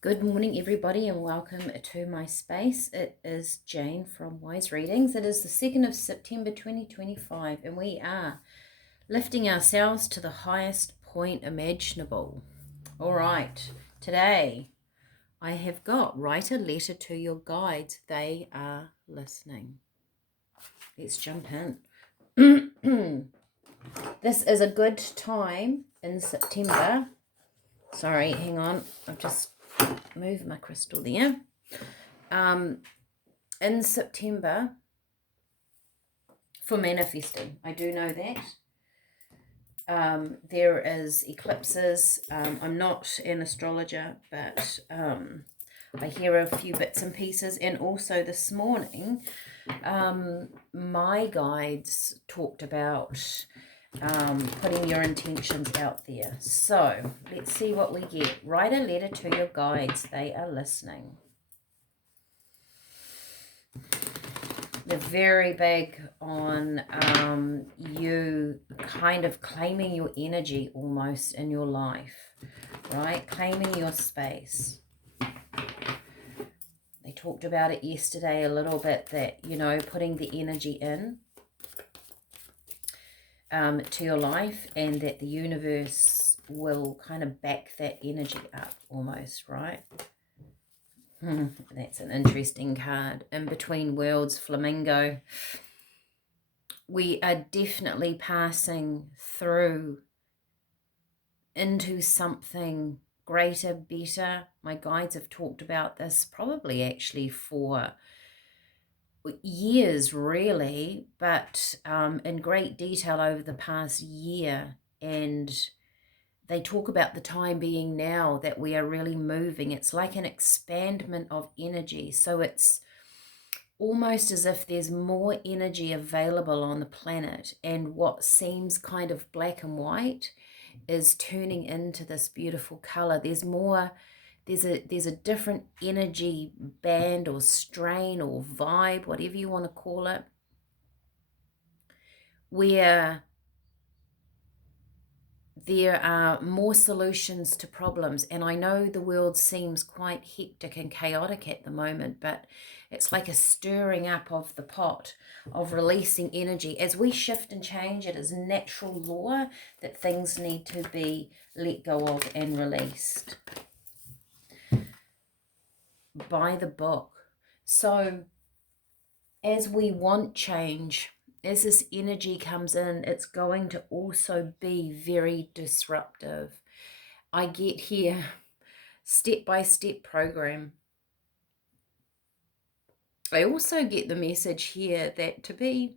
Good morning, everybody, and welcome to my space. It is Jane from Wise Readings. It is the 2nd of September 2025, and we are lifting ourselves to the highest point imaginable. All right, today I have got write a letter to your guides. They are listening. Let's jump in. This is a good time in September. Sorry, hang on. I've just moved my crystal there. In September for manifesting. I do know that. There is eclipses. I'm not an astrologer, but I hear a few bits and pieces. And also this morning, my guides talked about putting your intentions out there. So let's see what we get. Write a letter to your guides. They are listening. They're very big on you kind of claiming your energy almost in your life, right? Claiming your space. They talked about it yesterday a little bit, that, you know, putting the energy in to your life, and that the universe will kind of back that energy up almost, right? That's an interesting card. In Between Worlds, Flamingo. We are definitely passing through into something greater, better. My guides have talked about this probably actually for years, really, but in great detail over the past year. And they talk about the time being now, that we are really moving. It's like an expandment of energy. So it's almost as if there's more energy available on the planet, and what seems kind of black and white is turning into this beautiful color. There's a different energy band or strain or vibe, whatever you want to call it, where there are more solutions to problems. And I know the world seems quite hectic and chaotic at the moment, but it's like a stirring up of the pot, of releasing energy. As we shift and change, it is natural law that things need to be let go of and released by the book. So as we want change, as this energy comes in, it's going to also be very disruptive. I get here step-by-step program. I also get the message here that to be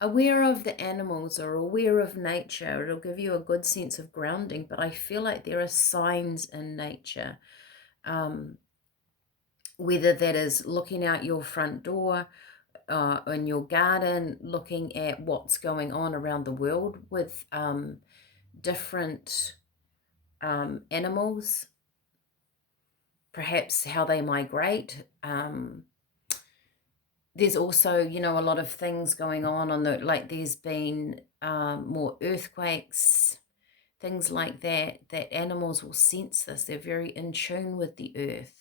aware of the animals or aware of nature, it'll give you a good sense of grounding. But I feel like there are signs in nature, whether that is looking out your front door, in your garden, looking at what's going on around the world with different animals, perhaps how they migrate. There's also, you know, a lot of things going on the, like there's been more earthquakes, things like that, that animals will sense this. They're very in tune with the earth.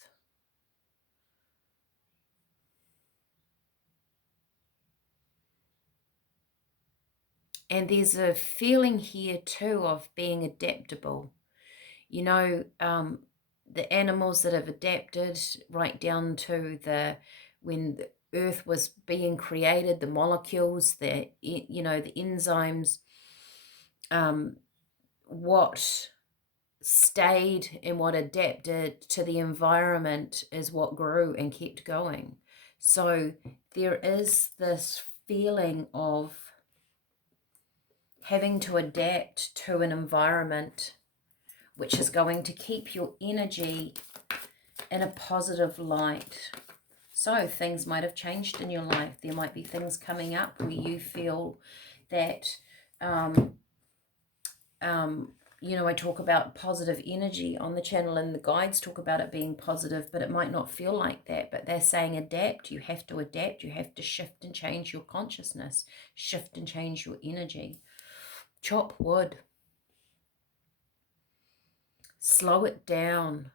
And there's a feeling here too of being adaptable. You know, the animals that have adapted right down to when the earth was being created, the molecules, the enzymes, what stayed and what adapted to the environment is what grew and kept going. So there is this feeling of having to adapt to an environment which is going to keep your energy in a positive light. So things might have changed in your life. There might be things coming up where you feel that, I talk about positive energy on the channel, and the guides talk about it being positive, but it might not feel like that. But they're saying adapt. You have to adapt. You have to shift and change your consciousness, shift and change your energy. Chop wood. Slow it down.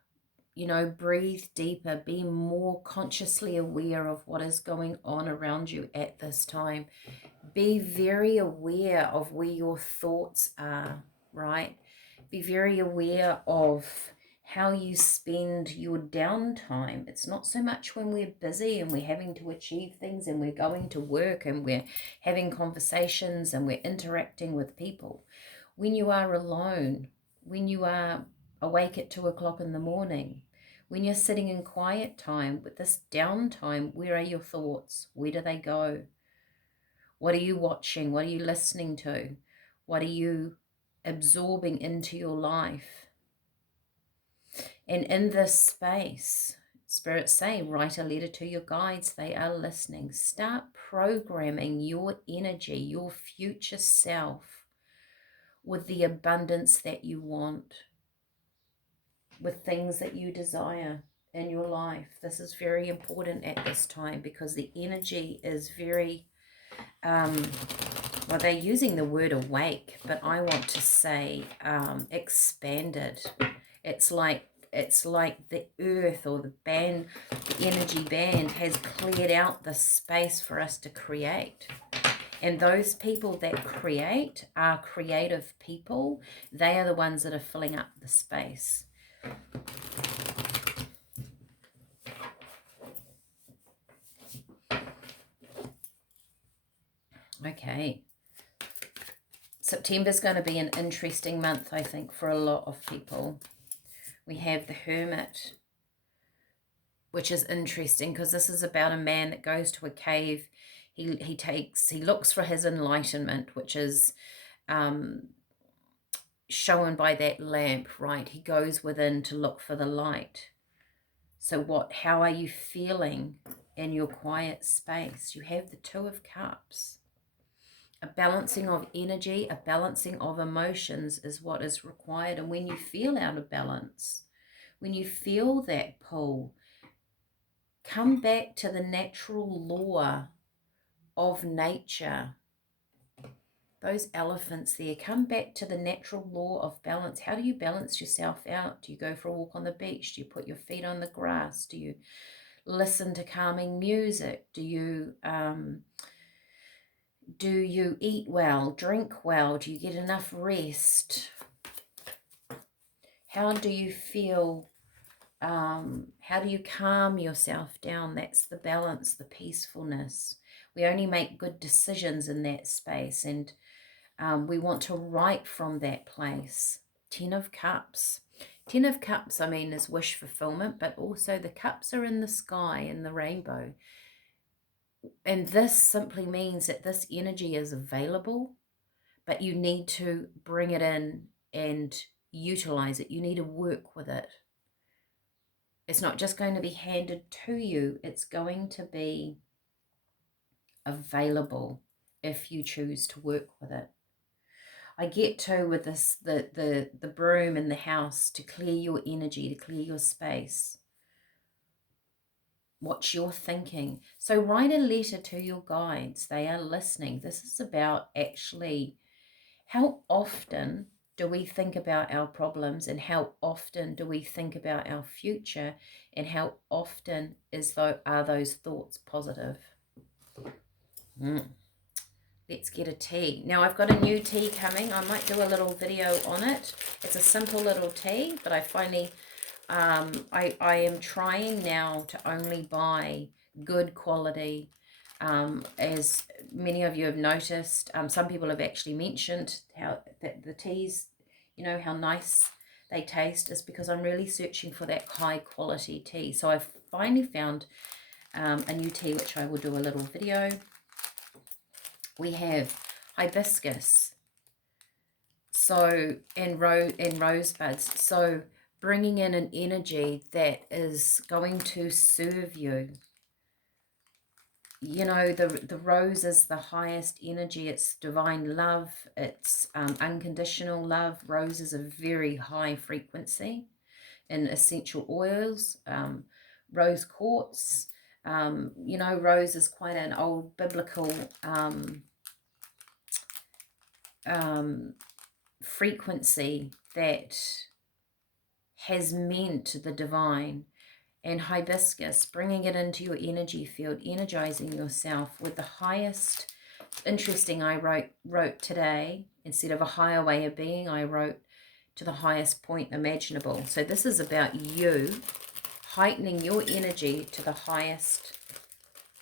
you know, breathe deeper, be more consciously aware of what is going on around you at this time. Be very aware of where your thoughts are, right? Be very aware of how you spend your downtime. It's not so much when we're busy and we're having to achieve things and we're going to work and we're having conversations and we're interacting with people. When you are alone, when you are awake at 2 o'clock in the morning, when you're sitting in quiet time, with this downtime, where are your thoughts? Where do they go? What are you watching? What are you listening to? What are you absorbing into your life? And in this space, Spirit say, write a letter to your guides. They are listening. Start programming your energy, your future self, with the abundance that you want, with things that you desire in your life. This is very important at this time because the energy is very, well, they're using the word awake, but I want to say expanded. It's like the earth or the energy band has cleared out the space for us to create. And those people that create are creative people. They are the ones that are filling up the space. Okay. September's going to be an interesting month, I think, for a lot of people. We have the Hermit, which is interesting because this is about a man that goes to a cave. He looks for his enlightenment, which is shown by that lamp, right? He goes within to look for the light. So how are you feeling in your quiet space? You have the Two of Cups. A balancing of energy, a balancing of emotions is what is required. And when you feel out of balance, when you feel that pull, come back to the natural law of nature. Those elephants there, come back to the natural law of balance. How do you balance yourself out? Do you go for a walk on the beach? Do you put your feet on the grass? Do you listen to calming music? Do you eat well, drink well? Do you get enough rest? How do you feel? How do you calm yourself down? That's the balance, the peacefulness. We only make good decisions in that space, and we want to write from that place. 10 of Cups. 10 of Cups, I mean, is wish fulfillment, but also the cups are in the sky, in the rainbow. And this simply means that this energy is available, but you need to bring it in and utilize it. You need to work with it. It's not just going to be handed to you. It's going to be available if you choose to work with it. I get to with this the broom in the house to clear your energy, to clear your space. What you're thinking. So write a letter to your guides. They are listening. This is about actually how often do we think about our problems, and how often do we think about our future, and how often are those thoughts positive? Let's get a tea. Now I've got a new tea coming. I might do a little video on it. It's a simple little tea, but I finally, I am trying now to only buy good quality. As many of you have noticed, some people have actually mentioned how that the teas, you know, how nice they taste, is because I'm really searching for that high quality tea. So I've finally found a new tea, which I will do a little video. We have hibiscus, so and rosebuds. So bringing in an energy that is going to serve you. You know, the rose is the highest energy. It's divine love. It's unconditional love. Rose is a very high frequency in essential oils. Rose quartz. You know, rose is quite an old biblical frequency that has meant the divine. And hibiscus, bringing it into your energy field, energizing yourself with the highest. Interesting, I wrote today, instead of a higher way of being, I wrote to the highest point imaginable. So this is about you heightening your energy to the highest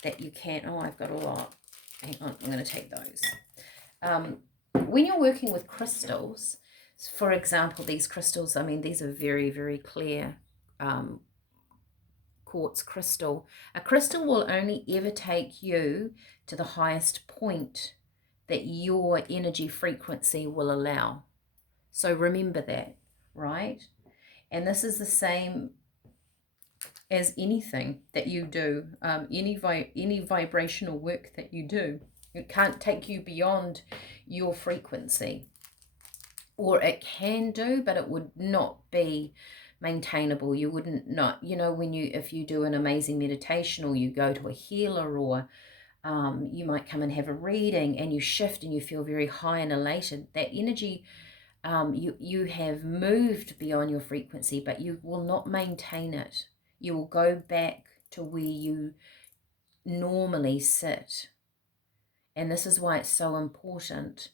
that you can. Oh, I've got a lot. Hang on, I'm going to take those. When you're working with crystals, for example, these crystals, I mean, these are very, very clear quartz crystal. A crystal will only ever take you to the highest point that your energy frequency will allow. So remember that, right? And this is the same as anything that you do, any vibrational work that you do. It can't take you beyond your frequency. Or it can do, but it would not be maintainable. You wouldn't not, you know, if you do an amazing meditation, or you go to a healer, or you might come and have a reading and you shift and you feel very high and elated, that energy, you have moved beyond your frequency, but you will not maintain it. You will go back to where you normally sit. And this is why it's so important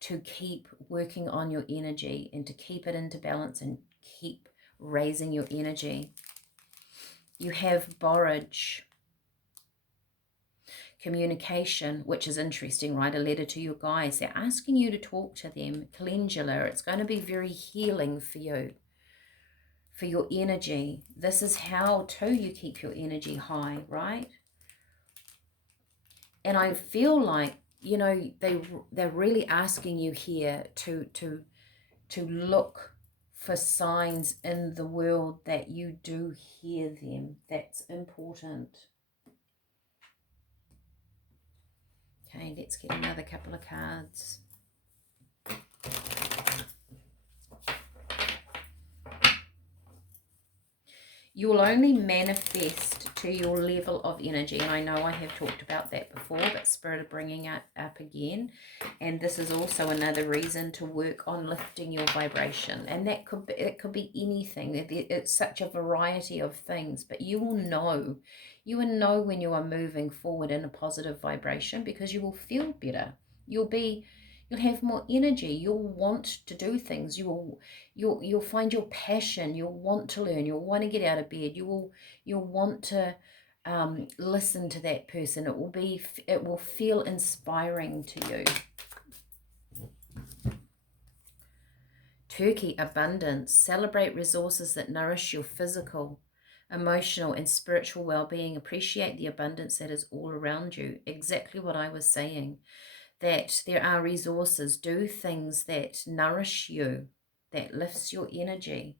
to keep working on your energy and to keep it into balance and keep raising your energy. You have borage, communication, which is interesting, right? A letter to your guides. They're asking you to talk to them. Calendula, it's going to be very healing for you, for your energy. This is how, too, you keep your energy high, right? And I feel like, you know, they're really asking you here to look for signs in the world that you do hear them. That's important. Okay, let's get another couple of cards. You will only manifest to your level of energy. And I know I have talked about that before, but Spirit are bringing it up again. And this is also another reason to work on lifting your vibration. And that could be, it could be anything. It's such a variety of things, but you will know. You will know when you are moving forward in a positive vibration, because you will feel better. You'll have more energy. You'll want to do things. You'll find your passion. You'll want to learn. You'll want to get out of bed. You'll want to listen to that person. It will feel inspiring to you. Turkey, abundance. Celebrate resources that nourish your physical, emotional, and spiritual well-being. Appreciate the abundance that is all around you. Exactly what I was saying. That there are resources. Do things that nourish you, that lifts your energy.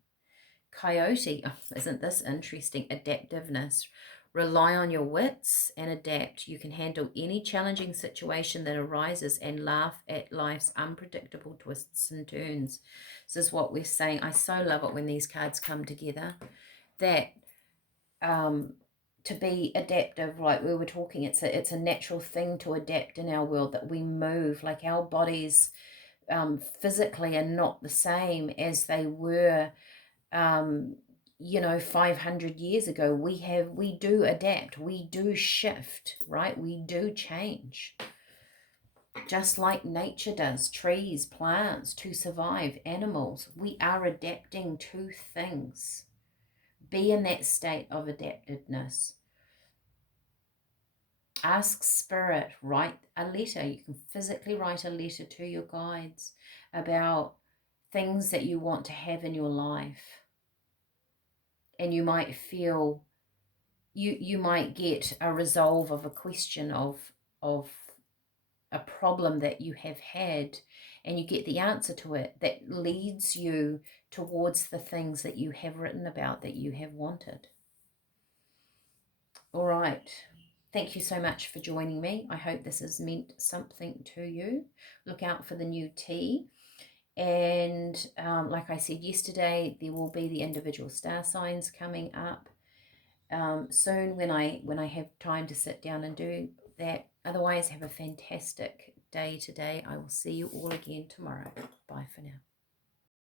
Coyote, oh, isn't this interesting? Adaptiveness. Rely on your wits and adapt. You can handle any challenging situation that arises and laugh at life's unpredictable twists and turns. This is what we're saying. I so love it when these cards come together. That to be adaptive, like we were talking, it's a natural thing to adapt in our world, that we move, like our bodies physically are not the same as they were 500 years ago. We do adapt, we do shift, right? We do change, just like nature does. Trees, plants, to survive, animals, we are adapting to things. Be in that state of adaptiveness. Ask Spirit, write a letter. You can physically write a letter to your guides about things that you want to have in your life. And you might feel, you might get a resolve of a question of a problem that you have had, and you get the answer to it that leads you towards the things that you have written about, that you have wanted. All right. Thank you so much for joining me. I hope this has meant something to you. Look out for the new tea. And like I said yesterday, there will be the individual star signs coming up soon when I have time to sit down and do that. Otherwise, have a fantastic day today. I will see you all again tomorrow. Bye for now.